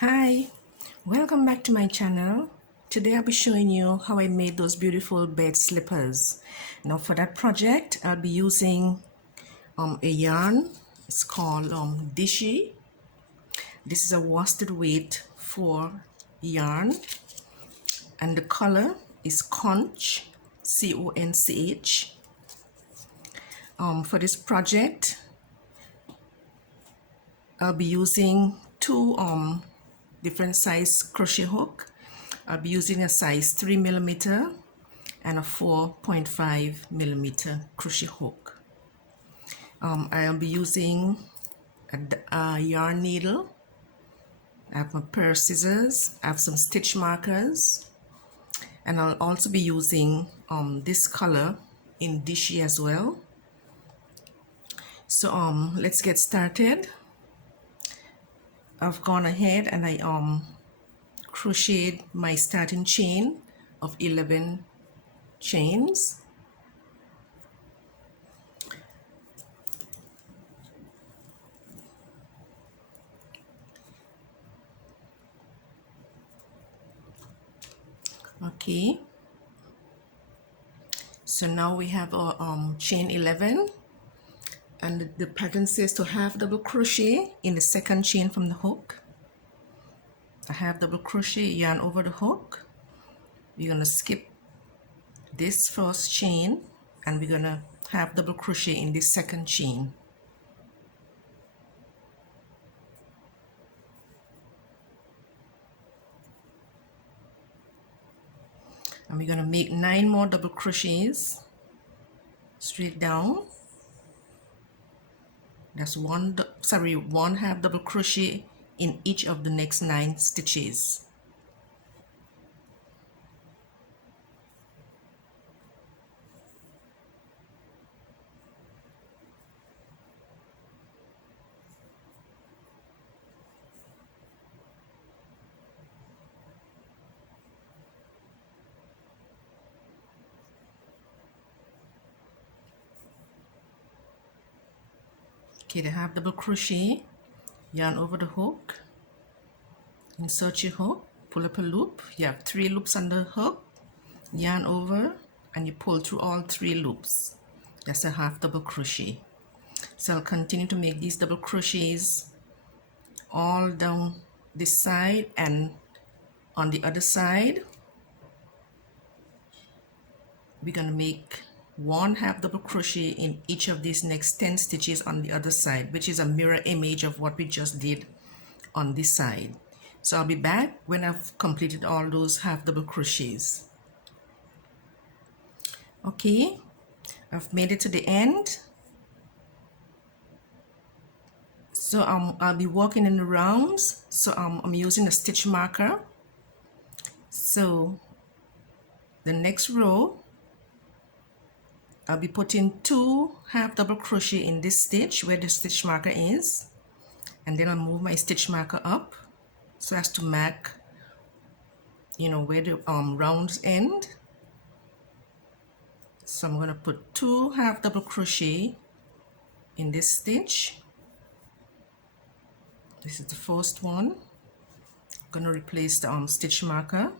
Hi, welcome back to my channel. Today I'll be showing you how I made those beautiful bed slippers. Now for that project I'll be using a yarn. It's called Dishy. This is a worsted weight for yarn and the color is Conch, C-O-N-C-H. For this project I'll be using two different size crochet hook. I'll be using a size 3mm and a 4.5mm crochet hook. I'll be using a yarn needle. I have a pair of scissors. I have some stitch markers, and I'll also be using this color in Dishy as well. So let's get started. I've gone ahead and I crocheted my starting chain of 11 chains. Okay, so now we have our chain 11, and the pattern says to half double crochet in the second chain from the hook. A half double crochet, yarn over the hook. We're gonna skip this first chain and we're gonna half double crochet in this second chain. And we're gonna make 9 more double crochets straight down. That's one half double crochet in each of the next 9 stitches. Okay, the half double crochet, yarn over the hook, insert your hook, pull up a loop. You have 3 loops on the hook, yarn over, and you pull through all 3 loops. That's a half double crochet. So I'll continue to make these double crochets all down this side and on the other side. We're going to make 1 half double crochet in each of these next 10 stitches on the other side, which is a mirror image of what we just did on this side. So I'll be back when I've completed all those half double crochets. Okay, I've made it to the end. So I'll be working in the rounds. So I'm using a stitch marker. So the next row, I'll be putting 2 half double crochet in this stitch where the stitch marker is, and then I'll move my stitch marker up so as to mark, where the rounds end. So I'm going to put 2 half double crochet in this stitch. This is the first one. I'm going to replace the stitch marker.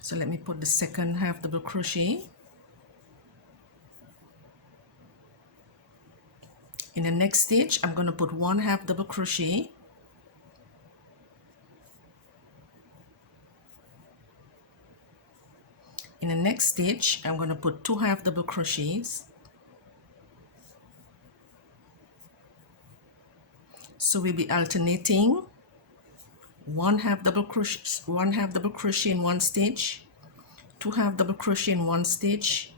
So let me put the second half double crochet. In the next stitch, I'm going to put 1 half double crochet. In the next stitch, I'm going to put 2 half double crochets. So we'll be alternating 1 half double crochet in one stitch, 2 half double crochet in one stitch,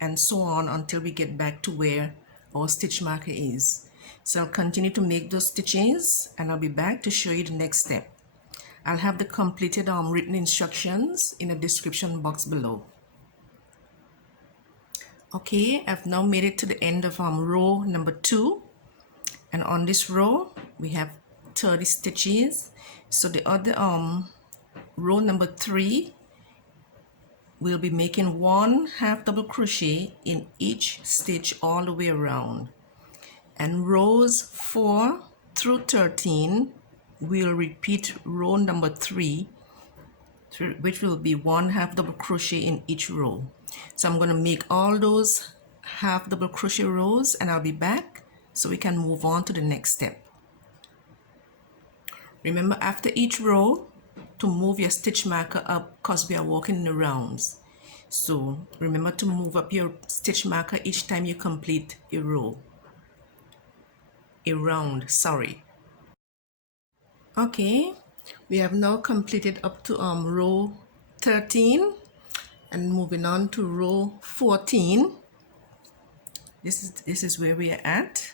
and so on until we get back to where our stitch marker is. So I'll continue to make those stitches and I'll be back to show you the next step. I'll have the completed written instructions in the description box below. Okay, I've now made it to the end of row number 2, and on this row we have 30 stitches. So the other row number 3, we'll be making 1 half double crochet in each stitch all the way around, and rows 4 through 13 we'll repeat row number 3, which will be 1 half double crochet in each row. So I'm going to make all those half double crochet rows and I'll be back so we can move on to the next step. Remember, after each row to move your stitch marker up because we are walking in the rounds. So remember to move up your stitch marker each time you complete a row. A round, sorry. Okay, we have now completed up to row 13 and moving on to row 14. This is where we are at.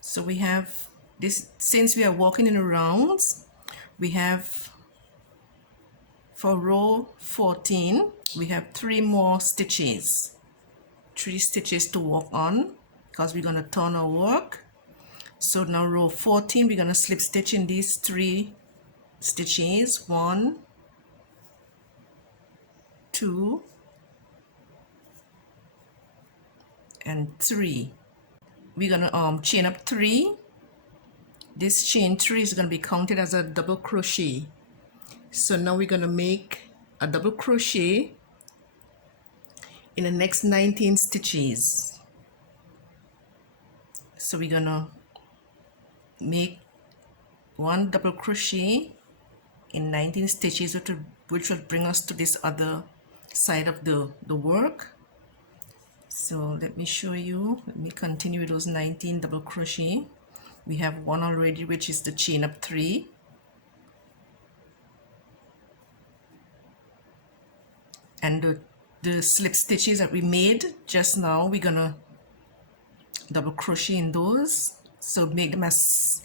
So we have this, since we are walking in the rounds, we have for row 14 we have 3 more stitches, 3 stitches to walk on because we're going to turn our work. So now row 14 we're going to slip stitch in these 3 stitches, 1, 2 and 3. We're gonna chain up 3. This chain 3 is going to be counted as a double crochet. So now we're going to make a double crochet in the next 19 stitches. So we're going to make 1 double crochet in 19 stitches, which will bring us to this other side of the work. So let me show you. Let me continue with those 19 double crochet. We have 1 already, which is the chain up 3. And the slip stitches that we made just now, we're gonna double crochet in those. So make them as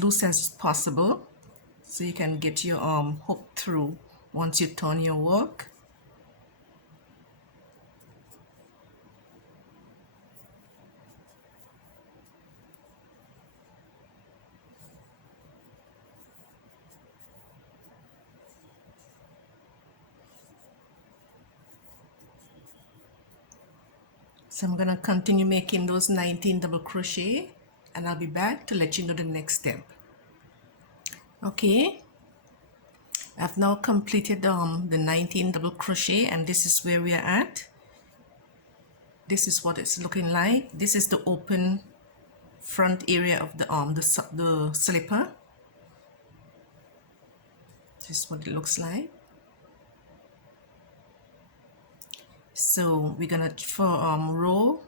loose as possible so you can get your hook through once you turn your work. So I'm going to continue making those 19 double crochet and I'll be back to let you know the next step. Okay, I've now completed the 19 double crochet and this is where we are at. This is what it's looking like. This is the open front area of the slipper. This is what it looks like. So we're gonna, for row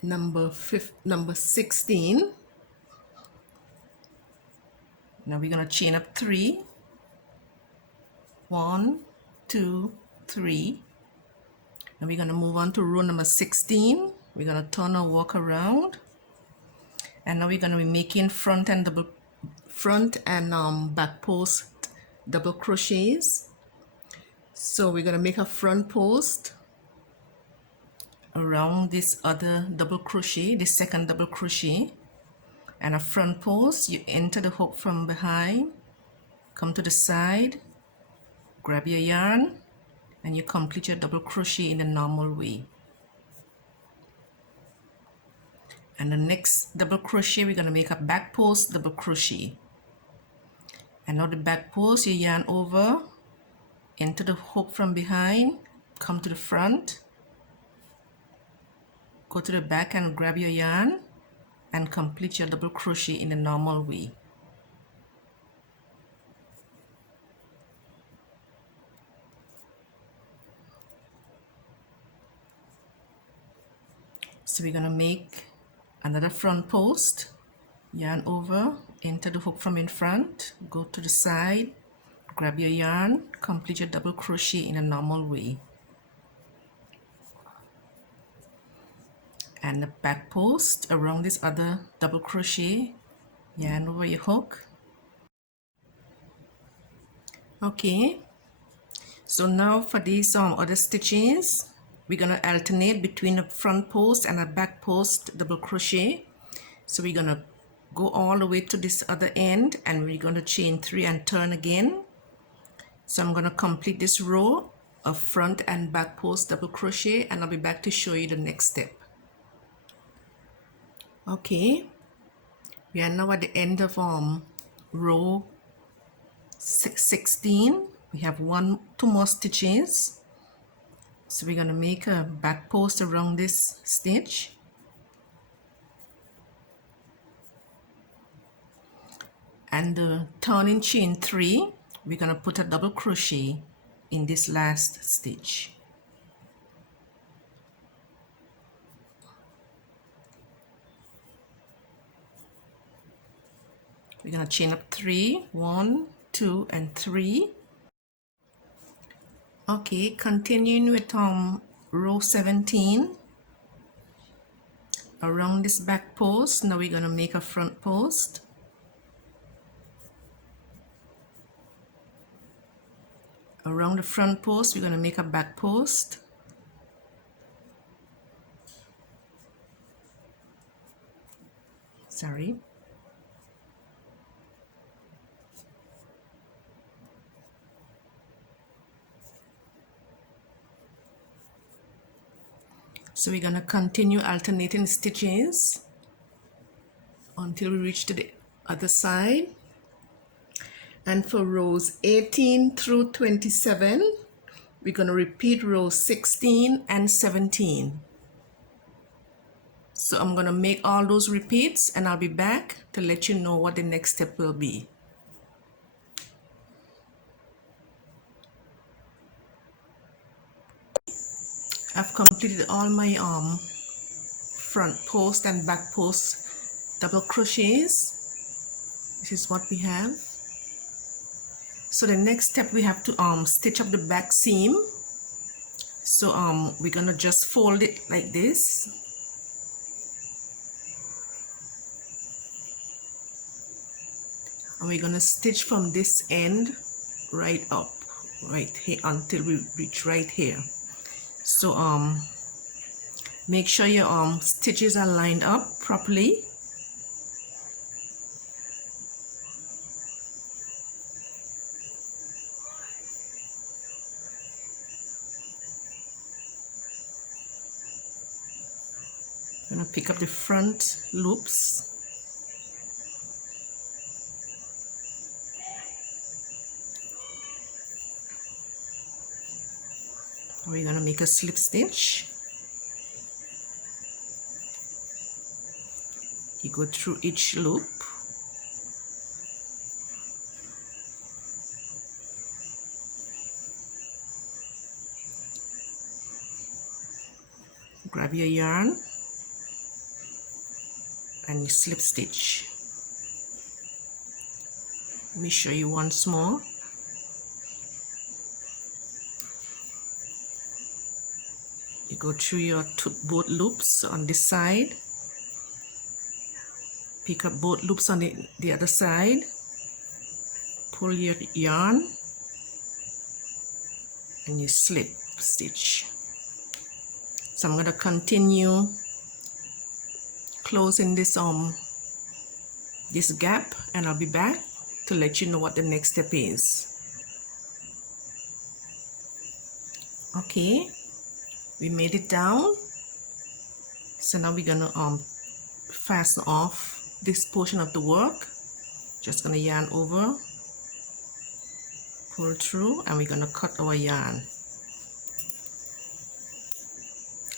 number 16, now we're gonna chain up 3, 1, 2, 3. Now we're gonna move on to row number 16. We're gonna turn our work around, and now we're gonna be making front and back post double crochets. So we're going to make a front post around this other double crochet, this second double crochet, and a front post. You enter the hook from behind, come to the side, grab your yarn, and you complete your double crochet in the normal way. And the next double crochet, we're going to make a back post double crochet. And now the back post, you yarn over, enter the hook from behind, come to the front, go to the back and grab your yarn and complete your double crochet in the normal way. So we're going to make another front post, yarn over, enter the hook from in front, go to the side, grab your yarn, complete your double crochet in a normal way. And the back post around this other double crochet, yarn over your hook. Okay, so now for these other stitches, we're going to alternate between a front post and a back post double crochet. So we're going to go all the way to this other end, and we're going to chain 3 and turn again. So I'm going to complete this row of front and back post double crochet, and I'll be back to show you the next step. Okay, we are now at the end of row 16. We have 2 more stitches, so we're going to make a back post around this stitch, and the turning chain 3, we're going to put a double crochet in this last stitch. We're going to chain up 3, 1, 2 and 3. Okay, continuing with row 17. Around this back post, now we're going to make a front post. Around the front post, we're going to make a back post. Sorry. So we're going to continue alternating stitches until we reach to the other side. And for rows 18 through 27, we're going to repeat rows 16 and 17. So I'm going to make all those repeats, and I'll be back to let you know what the next step will be. I've completed all my front post and back post double crochets. This is what we have. So the next step, we have to stitch up the back seam. So we're gonna just fold it like this. And we're gonna stitch from this end right up, right here, until we reach right here. So make sure your stitches are lined up properly. I'm gonna pick up the front loops. We're gonna make a slip stitch. You go through each loop. Grab your yarn and you slip stitch. Let me show you once more. You go through your both loops on this side, pick up both loops on the other side, pull your yarn and you slip stitch. So I'm going to continue closing this this gap, and I'll be back to let you know what the next step is. Okay, we made it down. So now we're gonna fasten off this portion of the work. Just gonna yarn over, pull through, and we're gonna cut our yarn.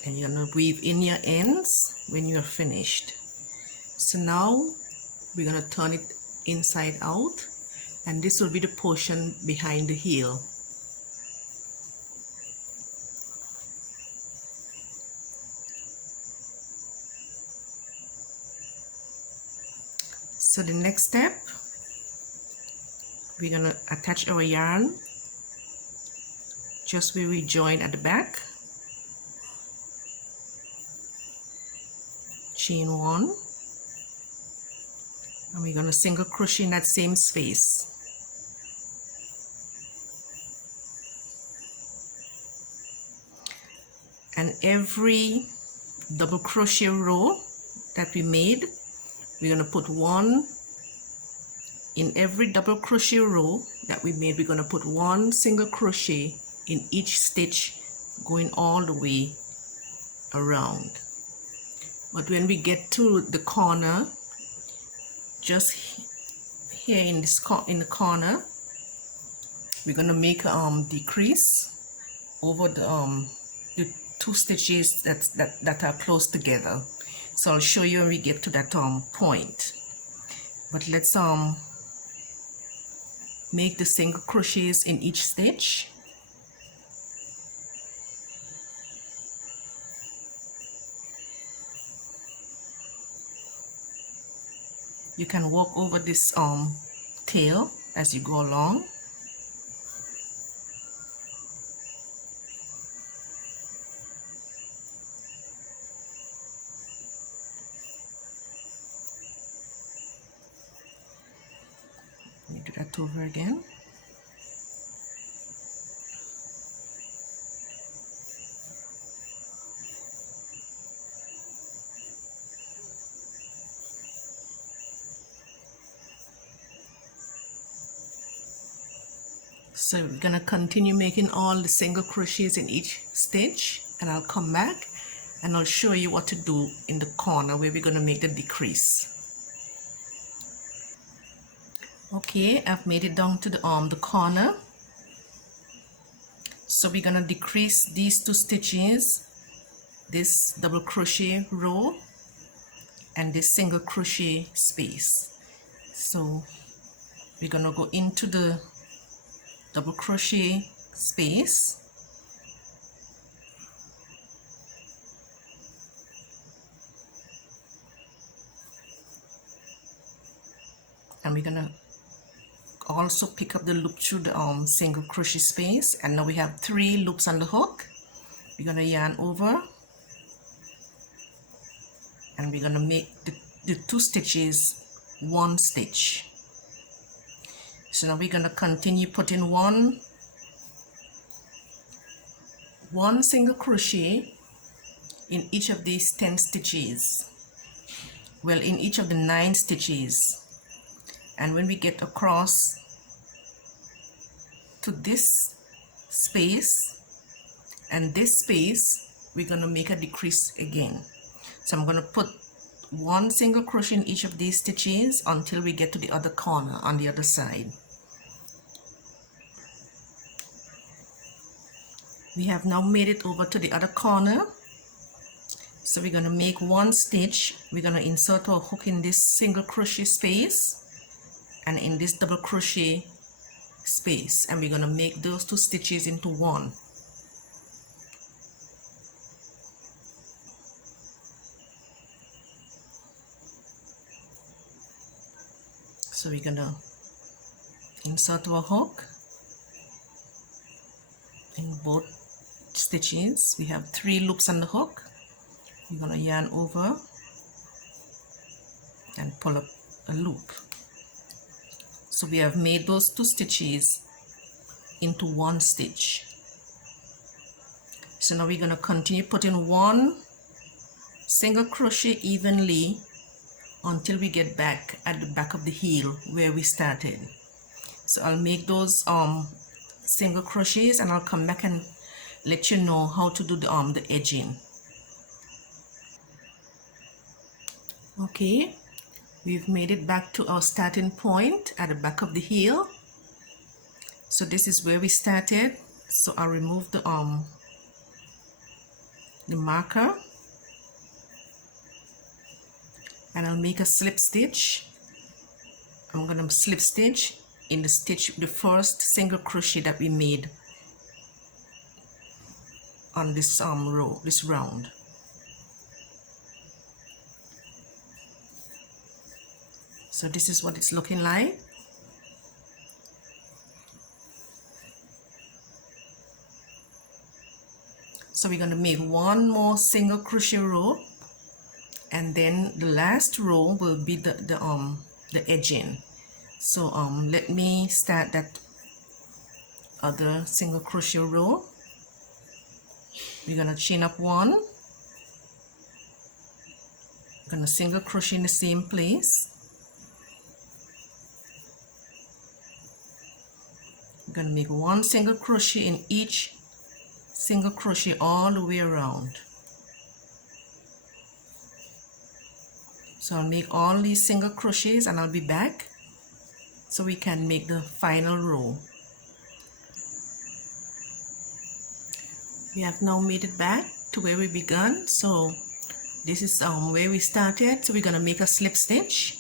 And you're gonna weave in your ends when you're finished. So now we're gonna turn it inside out, and this will be the portion behind the heel. So the next step, we're gonna attach our yarn just where we join at the back. Chain 1, and we're gonna single crochet in that same space. And every double crochet row that we made, we're going to put one in every double crochet row that we made. We're going to put one single crochet in each stitch going all the way around. But when we get to the corner, just here in the corner, we're going to make a decrease over the two stitches that are close together. So I'll show you when we get to that point. But let's make the single crochets in each stitch. You can walk over this tail as you go along. Let me do that over again. So we're gonna continue making all the single crochets in each stitch, and I'll come back and I'll show you what to do in the corner where we're gonna make the decrease. Okay, I've made it down to the corner. So we're gonna decrease these two stitches, this double crochet row and this single crochet space. So we're gonna go into the double crochet space, and we're gonna also pick up the loop through the single crochet space. And now we have 3 loops on the hook. We're gonna yarn over and we're gonna make the 2 stitches 1 stitch. So now we're gonna continue putting one single crochet in each of these 10 stitches, well, in each of the 9 stitches. And when we get across to this space and this space, we're gonna make a decrease again. So I'm gonna put 1 single crochet in each of these stitches until we get to the other corner on the other side. We have now made it over to the other corner. So we're going to make 1 stitch. We're going to insert our hook in this single crochet space and in this double crochet space, and we're going to make those 2 stitches into 1. So we're going to insert our hook in both stitches. We have 3 loops on the hook. We're going to yarn over and pull up a loop. So we have made those 2 stitches into 1 stitch. So now we're going to continue putting 1 single crochet evenly until we get back at the back of the heel where we started. So I'll make those single crochets and I'll come back and let you know how to do the edging. Okay, we've made it back to our starting point at the back of the heel. So this is where we started. So I'll remove the marker and I'll make a slip stitch. I'm going to slip stitch in the first single crochet that we made on this row, this round. So this is what it's looking like. So we're going to make 1 more single crochet row, and then the last row will be the edging. So let me start that other single crochet row. We're going to chain up 1, gonna single crochet in the same place. I'm gonna make one single crochet in each single crochet all the way around. So I'll make all these single crochets and I'll be back so we can make the final row. We have now made it back to where we began. So this is where we started. So we're gonna make a slip stitch.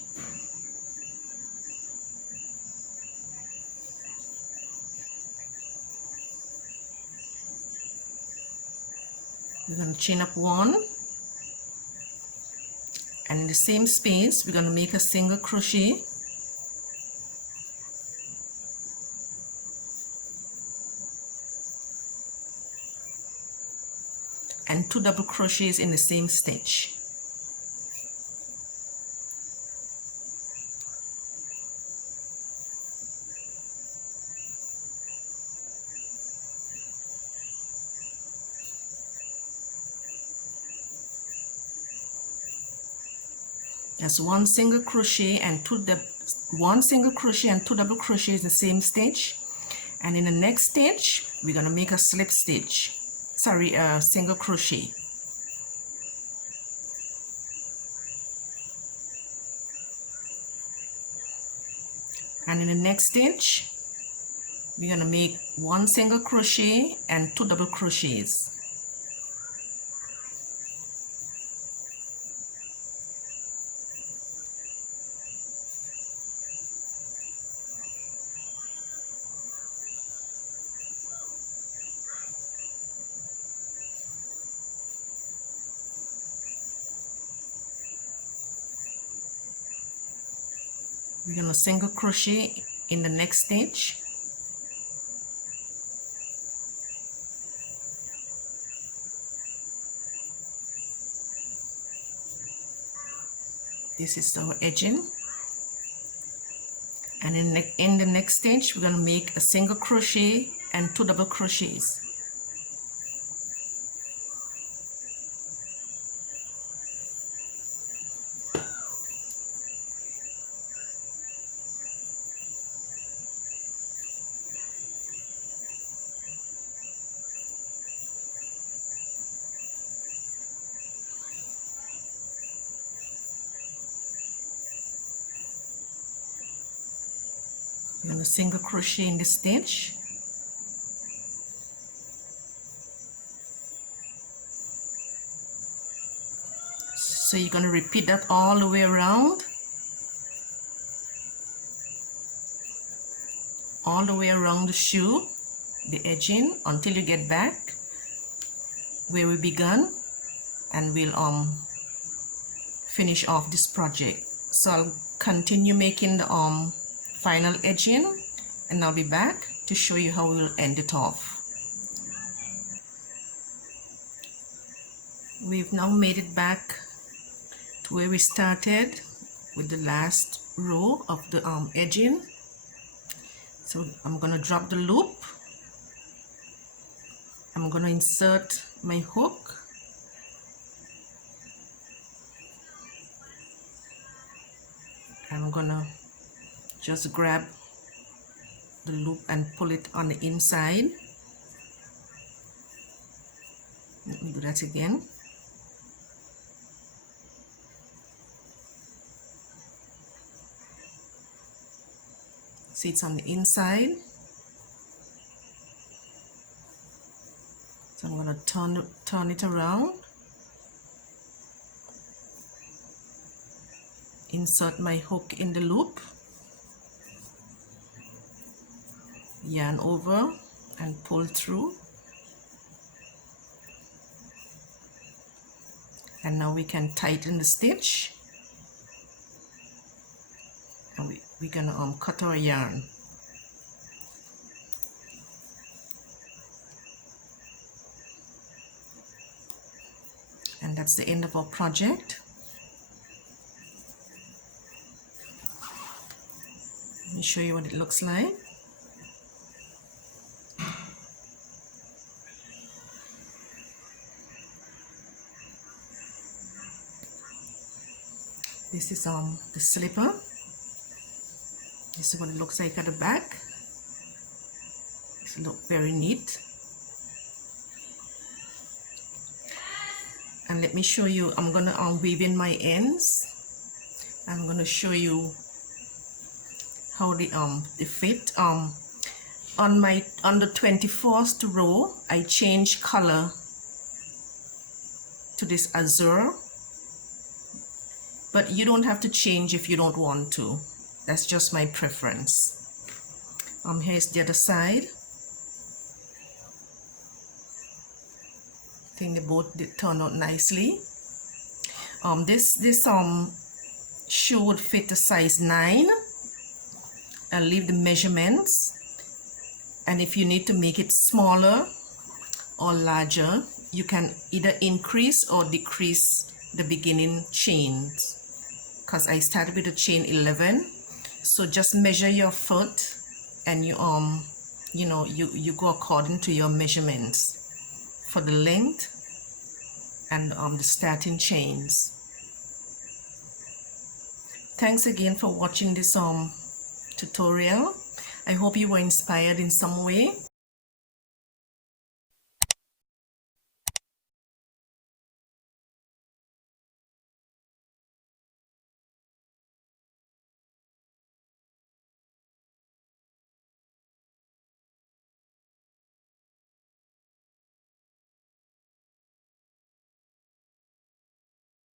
We're gonna chain up one, and in the same space we're gonna make a single crochet, and 2 double crochets in the same stitch. That's one single crochet and one single crochet and 2 double crochets in the same stitch, and in the next stitch we're gonna make a slip stitch, single crochet. And in the next stitch we're gonna make one single crochet and 2 double crochets. We're gonna single crochet in the next stitch, this is our edging, and in the next stitch we're gonna make a single crochet and 2 double crochets. We're gonna single crochet in this stitch, so you're gonna repeat that all the way around, the shoe, the edging, until you get back where we began, and we'll finish off this project. So I'll continue making the final edging, and I'll be back to show you how we'll end it off. We've now made it back to where we started with the last row of the edging. So I'm gonna drop the loop, I'm gonna insert my hook, I'm gonna just grab the loop and pull it on the inside. Let me do that again. See, it's on the inside. So I'm going to turn it around, insert my hook in the loop, yarn over and pull through, and now we can tighten the stitch, and we're gonna cut our yarn. And that's the end of our project. Let me show you what it looks like. This is the slipper. This is what it looks like at the back. It looks very neat. And let me show you, I'm gonna weave in my ends. I'm gonna show you how they fit. On the 24th row, I changed color to this azure, but you don't have to change if you don't want to. That's just my preference. Here's the other side. I think they both did turn out nicely. This shoe would fit a size 9. I'll leave the measurements, and if you need to make it smaller or larger, you can either increase or decrease the beginning chains, because I started with a chain 11. So just measure your foot, and you you go according to your measurements for the length and the starting chains. Thanks again for watching this tutorial. I hope you were inspired in some way.